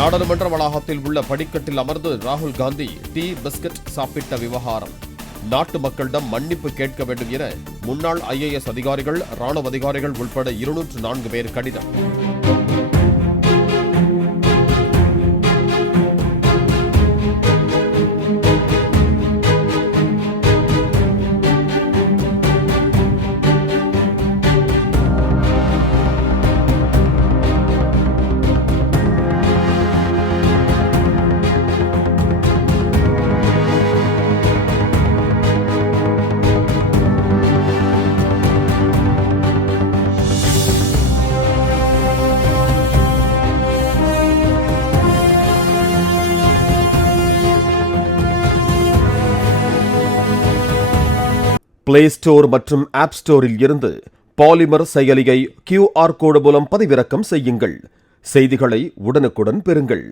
நாடாளுமன்ற வளாகத்தில் உள்ள படிக்கட்டில் அமர்ந்து ராகுல் காந்தி டீ பிஸ்கட் சாப்பிட்ட விவகாரம். நாட்டு மக்களிடம் மன்னிப்பு கேட்க வேண்டும் என முன்னாள் IAS அதிகாரிகள், ராணுவ அதிகாரிகள் உட்பட 204 பேர் கடிதம். பிளே ஸ்டோர் மற்றும் ஆப் ஸ்டோரில் இருந்து பாலிமர் செயலியை QR கோடு மூலம் பதிவிறக்கம் செய்யுங்கள். செய்திகளை உடனுக்குடன் பெறுங்கள்.